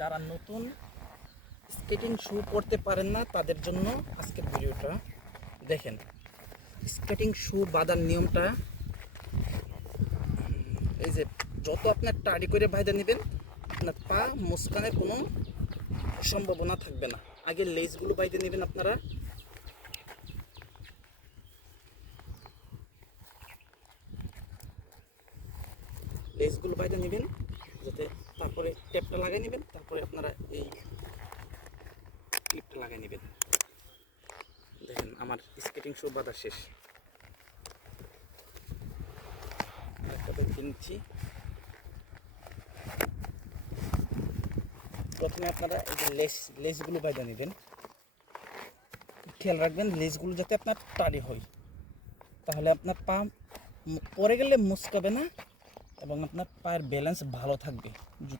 যারা নতুন স্কেটিং শু পরতে পারেন না তাদের জন্য আজকের ভিডিওটা দেখেন। স্কেটিং শু বাঁধার নিয়মটা এই যে, যত আপনার টাড়ি করে বাইধা নেবেন আপনার পা মুচকানের কোনো সম্ভাবনা থাকবে না। আগে লেজগুলো বাইধে নেবেন আপনারা। লেজগুলো বাইধে নেবেন যাতে, তারপরে টেপটা লাগাই নেবেন, তারপরে আপনারা এই ক্লিপটা লাগাই নেবেন। দেখেন আমার স্কেটিং শু বাঁধা শেষ। একটা কিনছি। প্রথমে আপনারা এই যে লেসগুলো বাইধা নেবেন। খেয়াল রাখবেন লেসগুলো যাতে আপনার টাড়ি হয়, তাহলে আপনার পা পরে গেলে মুচকাবে না এবং আপনার পায়ের ব্যালেন্স ভালো থাকবে।